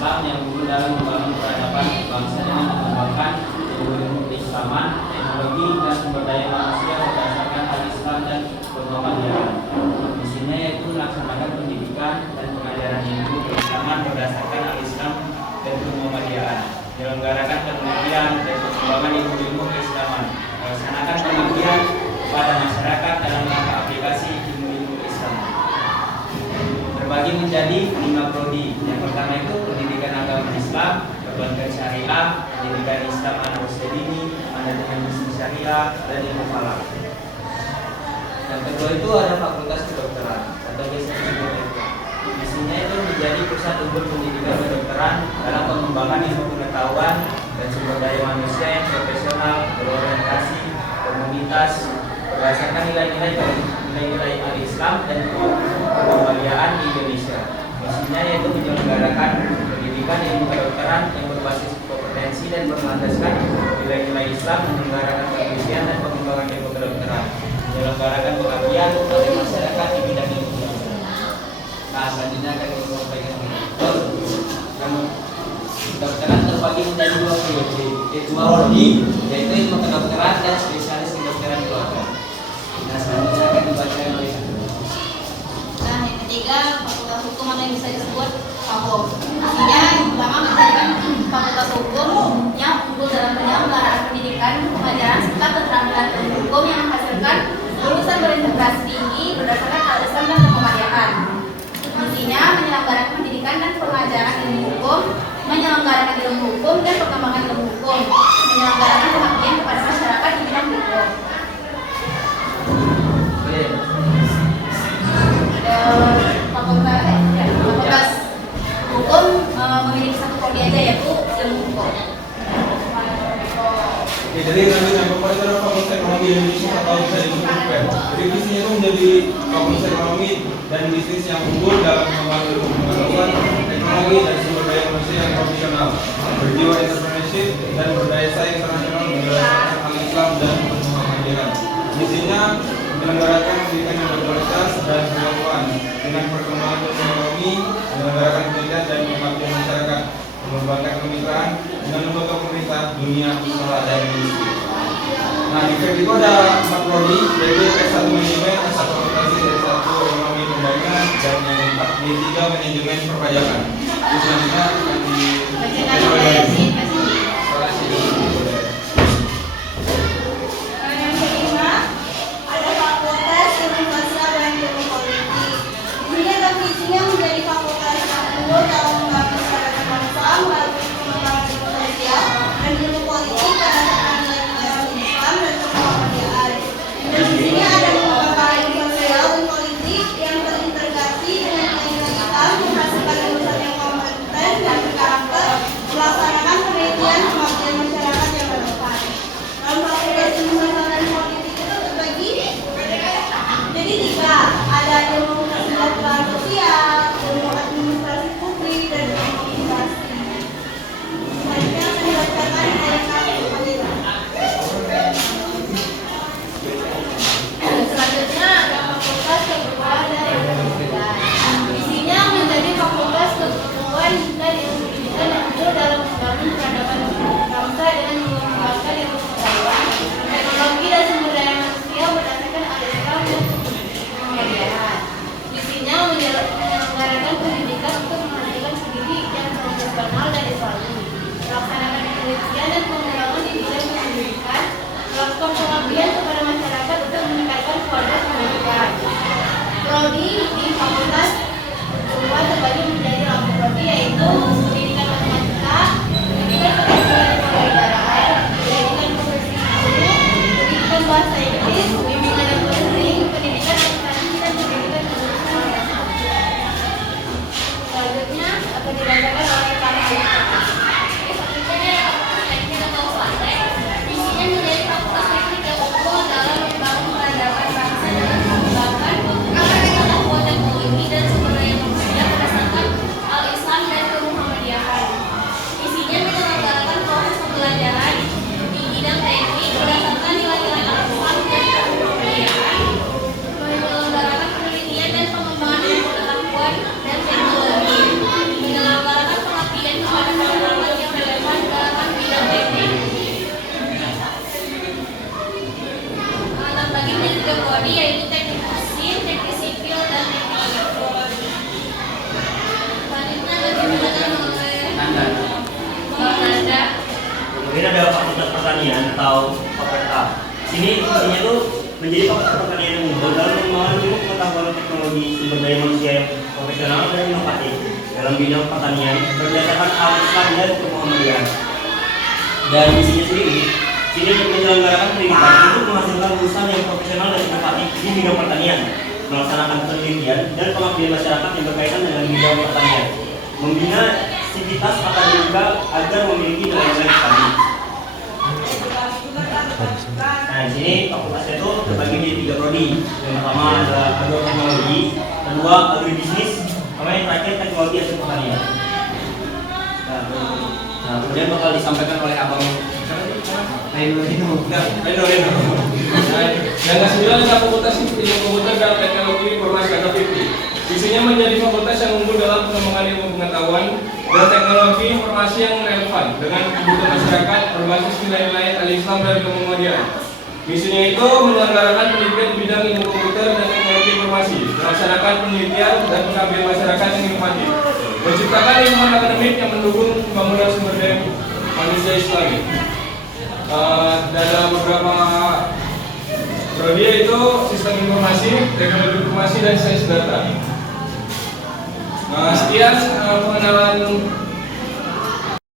Islam yang unggul dalam membangun peradaban bangsa dengan mengembangkan ilmu keislaman, teknologi, dan sumber daya manusia berdasarkan al-Islam dan Muhammadiyah. Misinya yaitu melaksanakan pendidikan dan pengajaran ilmu keislaman berdasarkan al-Islam dan Muhammadiyah, menyelenggarakan penelitian dan pengembangan ilmu keislaman, melaksanakan pengabdian kepada masyarakat dalam rangka aplikasi ilmu Islam. Terbagi menjadi 5 prodi. Yang pertama itu pendidikan agama Islam, perbankan syariah, pendidikan Islam anak muslimin, manajemen bisnis syariah, dan ilmu falak. Yang kedua itu ada fakultas kedokteran atau biasa disebut FK. Misinya itu menjadi pusat untuk pendidikan kedokteran dalam pengembangan ilmu pengetahuan dan sumber daya manusia yang profesional, berorientasi, komunitas, berdasarkan nilai-nilai al-Islam dan kemanusiaan di Indonesia. Misinya yaitu menyelenggarakan pendidikan ilmu kedokteran yang berbasis kompetensi dan berlandaskan nilai-nilai Islam, menyelenggarakan penelitian dan pengembangan ilmu kedokteran, menyelenggarakan pengabdian kepada masyarakat di bidang ilmu kedokteran. Nah, selanjutnya akan kita sampaikan kedokteran terbagi menjadi 2 prodi, yaitu ilmu kedokteran dan spesialis kedokteran keluarga. Nah, selanjutnya akan dibacakan oleh Nah, yang ketiga, fakultas hukum atau yang bisa disebut FAHUM. Isinya yang pertama menjadikan fakultas hukum yang unggul dalam penyelenggaraan pendidikan, pengajaran serta keterampilan ilmu hukum yang menghasilkan lulusan berintegrasi tinggi berdasarkan al-Islam dan Muhammadiyah. Isinya menyelenggarakan pendidikan dan pengajaran ilmu hukum, menyelenggarakan ilmu hukum dan pengembangan ilmu hukum, menyelenggarakan pengabdian kepada masyarakat di bidang hukum. Fakultas hukum memiliki 1 prodi aja, yaitu ilmu hukum. Oke, jadi lanjut yang keempat itu adalah Fakultas Ekonomi Indonesia atau bisa disebut FEB. Jadi visinya itu menjadi fakultas ekonomi dan bisnis yang unggul dalam pengembangan ilmu pengetahuan, teknologi, dan sumber daya manusia yang profesional, berjiwa entrepreneurship dan berdaya saing internasional berdasarkan al-Islam dan Muhammadiyah. Misinya menyelenggarakan pendidikan yang berkualitas dan bermanfaat dengan perkembangan teknologi, menyelenggarakan pendidikan dan pengabdian masyarakat, mengembangkan kemitraan dengan lembaga pemerintah, dunia usaha dan industri. Nah, di FEB itu ada 4 prodi, yaitu S1 manajemen, S1 akuntansi, S1 ekonomi pembangunan, dan yang D3 manajemen perpajakan. Terus selanjutnya akan Bacakan oleh si Yang kelima ada fakultas ilmu sosial dan ilmu politik. Ini adalah visinya menjadi fakultas yang unggul dalam membangun peradaban bangsa melalui pengembangan ilmu sosial dan ilmu politik berdasarkan nilai-nilai Islam dan Muhammadiyah. Dan di sini ada mengembangkan ilmu sosial dan politik yang terintegrasi dengan nilai-nilai Islam, menghasilkan lulusan yang kompeten menjadi faktor pertanian yang unggul dalam pengembangan ilmu pengetahuan teknologi sumber daya manusia yang profesional dan inovatif dalam bidang pertanian berdasarkan al-Islam dan Muhammadiyah. Dan misinya sendiri, ini untuk menyelenggarakan pendidikan untuk menghasilkan lulusan yang profesional dan inovatif di bidang pertanian, melaksanakan penelitian dan pengabdian masyarakat yang berkaitan dengan bidang pertanian, membina sivitas akademika agar memiliki nilai-nilai tadi. Nah, di sini fakultas itu terbagi menjadi 3 prodi. Yang pertama adalah agroteknologi, kedua agribisnis, sama yang terakhir teknologi hasil pertanian. Nah, kemudian bakal disampaikan oleh Abang Reno. Reno. Yang ke-9 adalah Fakultas Ilmu Komputer dan Teknologi Informasi atau FIPI. Visinya menjadi fakultas yang unggul dalam pengembangan ilmu pengetahuan dan teknologi informasi yang relevan dengan kebutuhan masyarakat berbasis nilai-nilai al-Islam dan Muhammadiyah. Misinya itu menyelenggarakan pendidikan di bidang ilmu komputer dan teknologi informasi, melaksanakan penelitian dan pengabdian masyarakat yang inovatif, menciptakan lingkungan akademik yang mendukung pembangunan sumber daya manusia Islami. Dalam beberapa prodi yaitu sistem informasi, teknologi informasi, dan sains data. Sekian pengenalan